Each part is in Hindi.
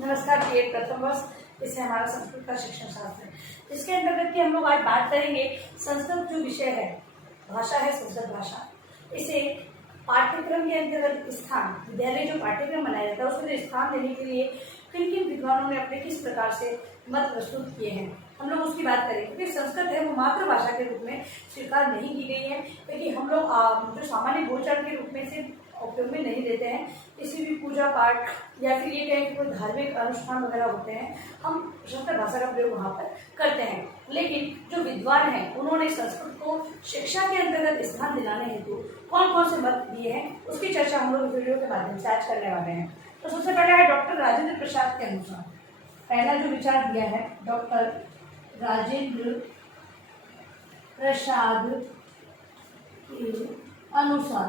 नमस्कार प्रिय प्रथम वर्ष। इसे हमारा संस्कृत का शिक्षण शास्त्र है, जिसके अंतर्गत की हम लोग आज बात करेंगे। संस्कृत जो विषय है, भाषा है, संस्कृत भाषा, इसे पाठ्यक्रम के अंतर्गत स्थान, विद्यालय जो पाठ्यक्रम बनाया जाता है उसमें स्थान देने के लिए किन किन विद्वानों ने अपने किस प्रकार से मत प्रस्तुत किए हैं, हम लोग उसकी बात करेंगे। क्योंकि संस्कृत है वो मातृभाषा के रूप में स्वीकार नहीं की गई है, क्योंकि हम लोग जो सामान्य बोलचाल के रूप में से उपयोग में नहीं लेते हैं। किसी भी पूजा पाठ या फिर ये कहें कि कोई धार्मिक अनुष्ठान वगैरह होते हैं, हम संस्कृत भाषा का प्रयोग वहाँ पर करते हैं। लेकिन जो विद्वान हैं उन्होंने संस्कृत को शिक्षा के अंतर्गत स्थान दिलाने हेतु कौन कौन से मत दिए हैं, उसकी चर्चा हम लोग इस वीडियो के माध्यम से आज करने वाले हैं। तो सबसे पहले है डॉक्टर राजेंद्र प्रसाद के अनुसार। पहला जो विचार दिया है डॉक्टर राजेंद्र प्रसाद के अनुसार,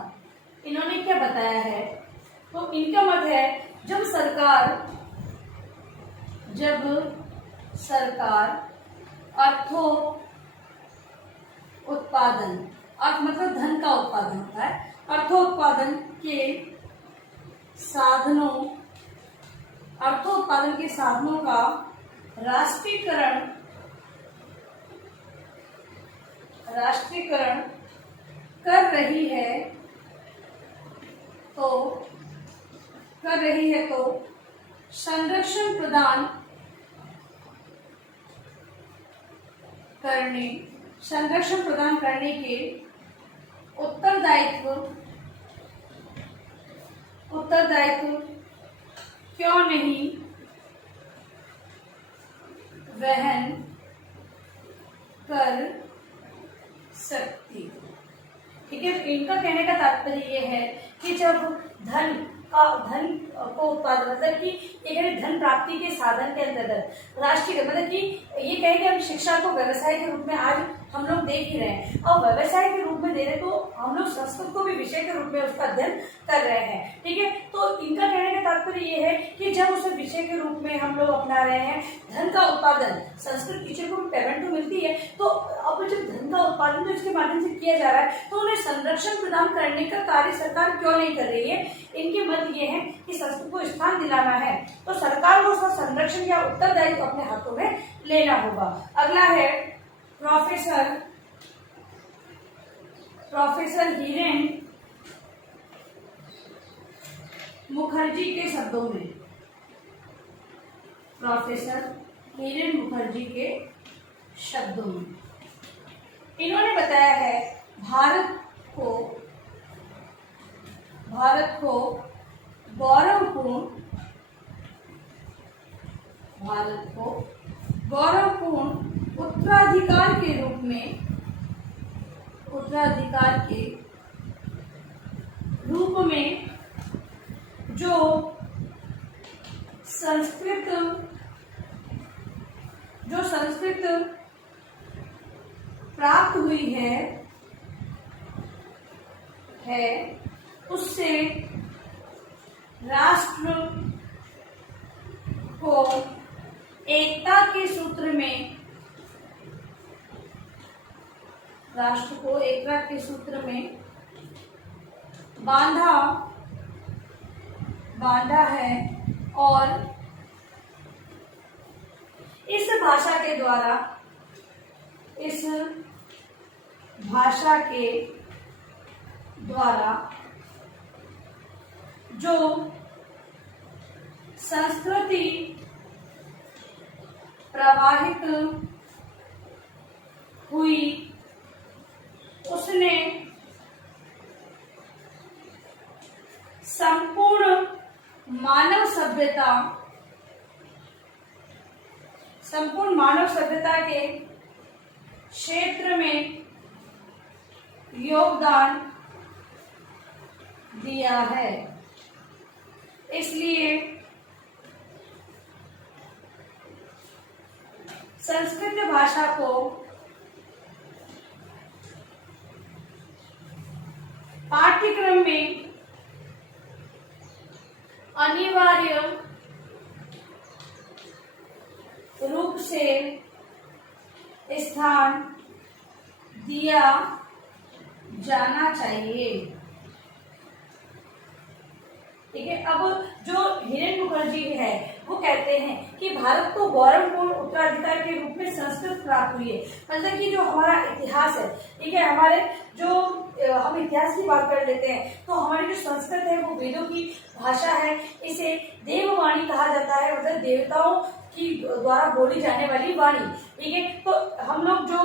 इन्होंने क्या बताया है, तो इनका मत है जब सरकार अर्थो उत्पादन, अर्थ मतलब धन का उत्पादन होता है, अर्थोत्पादन के साधनों का राष्ट्रीयकरण कर रही है तो संरक्षण प्रदान करने के उत्तरदायित्व क्यों नहीं वहन कर सकती। ठीक है, इनका कहने का तात्पर्य ये है कि जब धन को उत्पादन मतलब कि ये धन प्राप्ति के साधन के अंतर्गत राष्ट्रीय मतलब कि ये कहें कि हम शिक्षा को व्यवसाय के रूप में आज हम लोग देख ही रहे हैं, और व्यवसाय के रूप में दे रहे तो हम लोग संस्कृत को भी विषय के रूप में उसका अध्ययन कर रहे हैं। ठीक है, तो इनका कहने का तात्पर्य ये है कि जब उसे विषय के रूप में हम लोग अपना रहे हैं, धन का उत्पादन, संस्कृत टीचर को पेमेंट तो मिलती है, तो अब जब धन का उत्पादन तो इसके माध्यम से किया जा रहा है तो उन्हें संरक्षण प्रदान करने का कार्य सरकार क्यों नहीं कर रही है। इनके मत ये है कि संस्कृत को स्थान दिलाना है तो सरकार को उसका संरक्षण या उत्तरदायित्व अपने हाथों में लेना होगा। अगला है प्रोफेसर हिरेन मुखर्जी के शब्दों में। प्रोफेसर हिरेन मुखर्जी के शब्दों में इन्होंने बताया है भारत को गौरवपूर्ण उत्तराधिकार के रूप में जो संस्कृत प्राप्त हुई है उससे राष्ट्र को एकता के सूत्र में बांधा है, और इस भाषा के द्वारा जो संस्कृति प्रवाहित हुई उसने संपूर्ण मानव सभ्यता के क्षेत्र में योगदान दिया है। इसलिए संस्कृत भाषा को पाठ्यक्रम में अनिवार्य रूप से स्थान दिया जाना चाहिए। ठीक है। अब जो हिरेन मुखर्जी है वो कहते हैं कि भारत को गौरवपूर्ण उत्तराधिकार के रूप में संस्कृत प्राप्त हुई है। मतलब कि जो हमारा इतिहास है, ठीक है, हमारे जो हम इतिहास की बात कर लेते हैं तो हमारी जो संस्कृत है वो वेदों की भाषा है। इसे देववाणी कहा जाता है, मतलब देवताओं की द्वारा बोली जाने वाली वाणी, ठीक है। तो हम लोग जो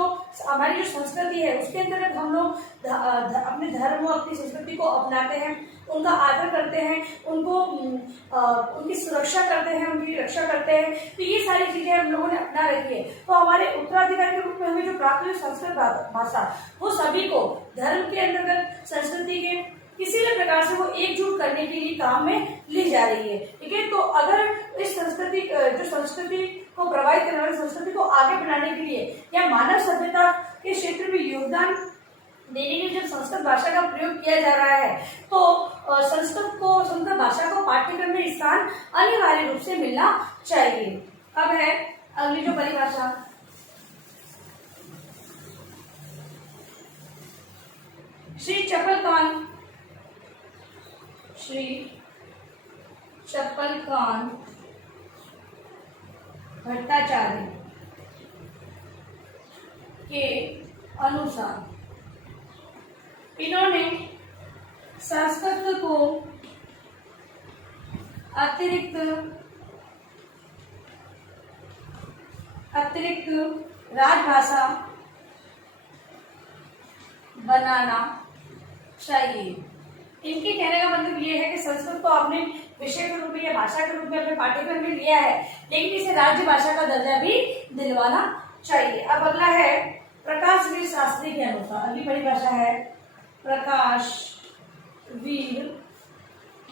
हमारी जो संस्कृति है उसके अंतर्गत हम लोग अपने धर्म और अपनी संस्कृति को अपनाते हैं, उनका आदर करते हैं, उनको उनकी सुरक्षा करते हैं, उनकी रक्षा करते हैं। तो ये सारी चीजें हम लोगों ने अपना रखी है। तो हमारे उत्तराधिकार के रूप में हमें जो प्राप्त हुई संस्कृत भाषा, वो सभी को धर्म के अंतर्गत संस्कृति के किसी भी प्रकार से वो एकजुट करने के लिए काम में ली जा रही है, ठीक है। तो अगर इस संस्कृति जो संस्कृति को प्रभावित करने वाली संस्कृति को आगे बढ़ाने के लिए या मानव सभ्यता के क्षेत्र में योगदान देने के लिए जब संस्कृत भाषा का प्रयोग किया जा रहा है तो संस्कृत भाषा को पाठ्यक्रम में स्थान अनिवार्य रूप से मिलना चाहिए। अब है अगली जो परिभाषा, श्री चपलकांत भट्टाचार्य के अनुसार इन्होंने संस्कृत को अतिरिक्त राजभाषा बनाना चाहिए। इनके कहने का मतलब ये है कि संस्कृत को आपने विषय के रूप में या भाषा के रूप में अपने पाठ्यक्रम में लिया है, लेकिन इसे राज्य भाषा का दर्जा भी दिलवाना चाहिए। अब अगला है प्रकाशवीर शास्त्री के अनुसार, अगली परिभाषा है प्रकाशवीर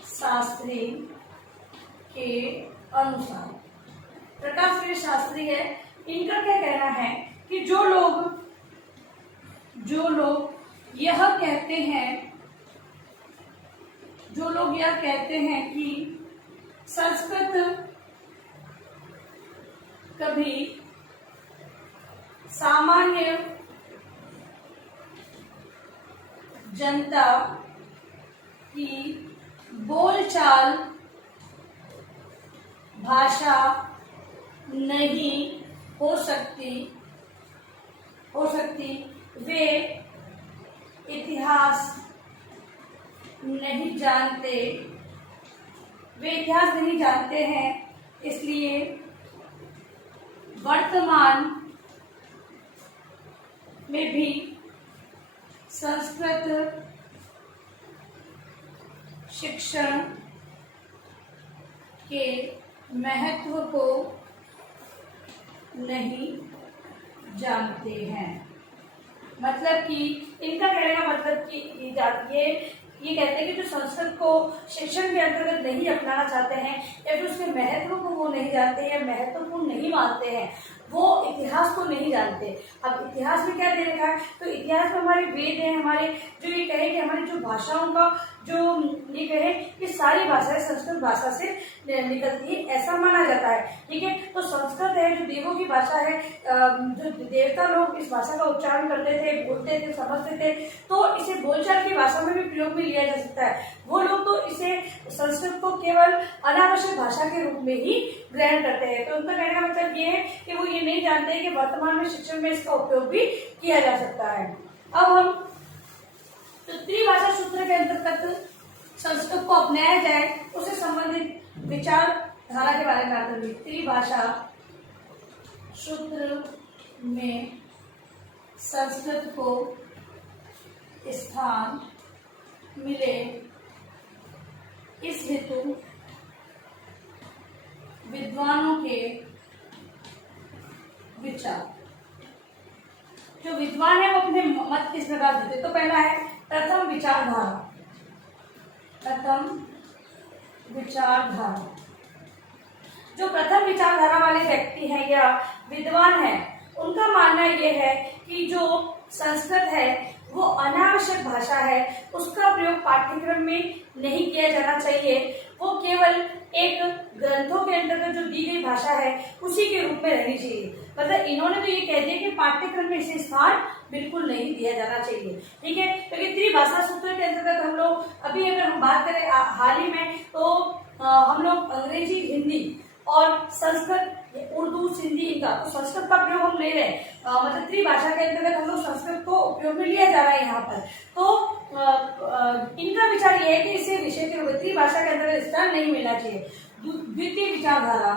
शास्त्री के अनुसार। प्रकाशवीर शास्त्री है, इनका क्या कहना है कि जो लोग यह कहते हैं कि संस्कृत कभी सामान्य जनता की बोलचाल भाषा नहीं हो सकती, वे इतिहास नहीं जानते हैं, इसलिए वर्तमान में भी संस्कृत शिक्षण के महत्व को नहीं जानते हैं। मतलब कि इनका कहने का मतलब कि ये कहते हैं कि जो संस्कृत को शिक्षण के अंतर्गत नहीं अपनाना चाहते हैं या फिर उसके महत्व को वो नहीं जानते हैं, महत्वपूर्ण नहीं मानते हैं, वो इतिहास को नहीं जानते। अब इतिहास में क्या दे रखा है, तो इतिहास में हमारे वेद हैं, हमारे जो ये कहे कि हमारी जो भाषाओं का जो ये कहे कि सारी भाषाएं संस्कृत भाषा से निकलती है, ऐसा माना जाता है, ठीक है। तो संस्कृत है जो देवों की भाषा है, जो देवता लोग इस भाषा का उच्चारण करते थे, बोलते थे, समझते थे, तो इसे बोलचाल की भाषा में भी प्रयोग में लिया जा सकता है। वो लोग तो इसे संस्कृत को केवल अनावश्यक भाषा के रूप में ही ग्रहण करते हैं। तो उनका कहने का मतलब ये है कि वो ये नहीं जानते हैं कि वर्तमान में शिक्षण में इसका उपयोग भी किया जा सकता है। अब हम तो त्रिभाषा सूत्र के अंतर्गत संस्कृत को अपनाया जाए उससे संबंधित विचारधारा के बारे में बात करेंगे। त्रिभाषा सूत्र में संस्कृत को स्थान मिले इस हेतु विद्वानों के विचार, जो विद्वान है वो अपने मत किस प्रकार देते। तो पहला है प्रथम विचारधारा। जो प्रथम विचारधारा वाले व्यक्ति हैं या विद्वान हैं, उनका मानना यह है कि जो संस्कृत है वो अनावश्यक भाषा है, उसका प्रयोग पाठ्यक्रम में नहीं किया जाना चाहिए, वो केवल एक ग्रंथों के अंतर्गत जो दी गई भाषा है उसी के रूप में रहनी चाहिए। मतलब इन्होंने तो ये कह दिया कि पाठ्यक्रम में इसे स्थान बिल्कुल नहीं दिया जाना चाहिए, ठीक है। क्योंकि त्रिभाषा सूत्र के अंतर्गत हम लोग अभी अगर हम बात करें हाल ही में तो हम लोग अंग्रेजी हिंदी और संस्कृत, उर्दू, सिंधी, इनका, तो संस्कृत का प्रयोग हम ले रहे हैं, मतलब त्रिभाषा के अंतर्गत हम लोग संस्कृत को उपयोग में लिया जा रहा है यहाँ पर। तो इनका विचार ये है कि इसे विषय के रूप में त्रिभाषा के अंतर्गत स्थान नहीं मिलना चाहिए। द्वितीय विचारधारा,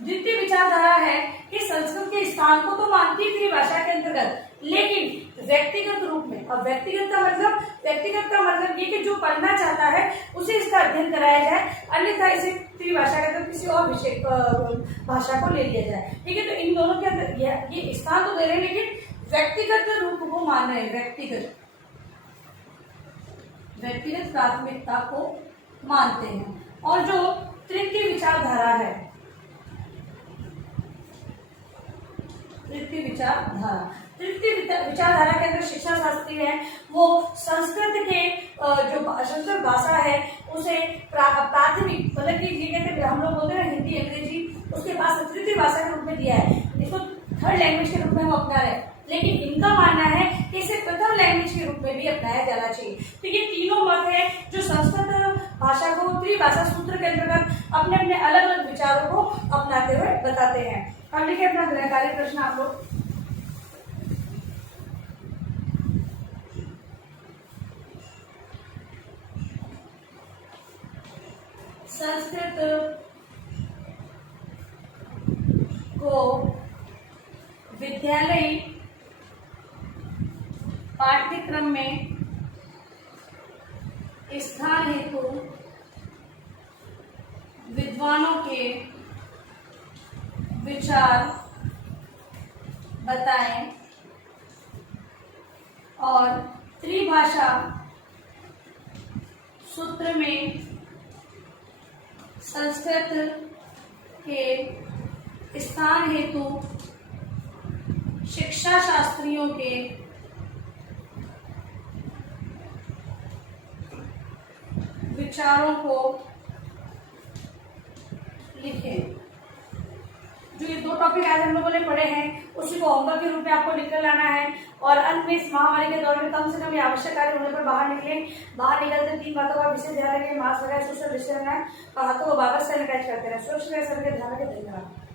द्वितीय विचारधारा है कि संस्कृत के स्थान को तो मानती है त्रिभाषा के अंतर्गत, लेकिन व्यक्तिगत रूप में। और व्यक्तिगत का मतलब ये कि जो पढ़ना चाहता है उसे इसका अध्ययन कराया जाए, अन्यथा इसे त्रिभाषा के अंदर किसी और विषय भाषा को ले लिया जाए। ठीक है, तो इन दोनों के अंदर ये स्थान तो दे रहे हैं, लेकिन व्यक्तिगत रूप को मान रहे हैं, व्यक्तिगत प्राथमिकता को मानते हैं। और जो तृतीय विचारधारा है, तृतीय विचारधारा के अंदर शिक्षा शास्त्री है, वो संस्कृत के जो संस्कृत भाषा है उसे प्राथमिक, मतलब कि ये कहते हैं हम लोग बोलते हैं हिंदी, अंग्रेजी, उसके पास तृतीय भाषा के रूप में दिया है, इसको थर्ड लैंग्वेज के रूप में हम अपना रहे हैं। लेकिन इनका मानना है कि इसे प्रथम लैंग्वेज के रूप में भी अपनाया जाना चाहिए। तो ये तीनों मत है जो संस्कृत भाषा को त्रिभाषा सूत्र के अंतर्गत अपने अपने अलग अलग विचारों को अपनाते हुए बताते हैं। अब लिखिए अपना गृहकार्य प्रश्न आप लोग। संस्कृत को विद्यालयी पाठ्यक्रम में स्थान हेतु विद्वानों के विचार बताएं और त्रिभाषा सूत्र में संस्कृत के स्थान हेतु शिक्षा शास्त्रियों के विचारों को लिखें। जो ये दो टॉपिक आज हम लोगों ने पढ़े हैं उसी को होमवर्क के रूप में आपको लिख कर लाना है, और अंत में इस महामारी के दौर में कम से कम ये आवश्यक कार्य होने पर बाहर निकलें। बाहर निकलते 3 बातों का विशेष ध्यान रखें, मास्क लगाए, सोशल डिस्टेंस रखें और हाथों को बार-बार सैनिटाइज करते रहें। सुरक्षित रहे, सबके ध्यान रखें। धन्यवाद।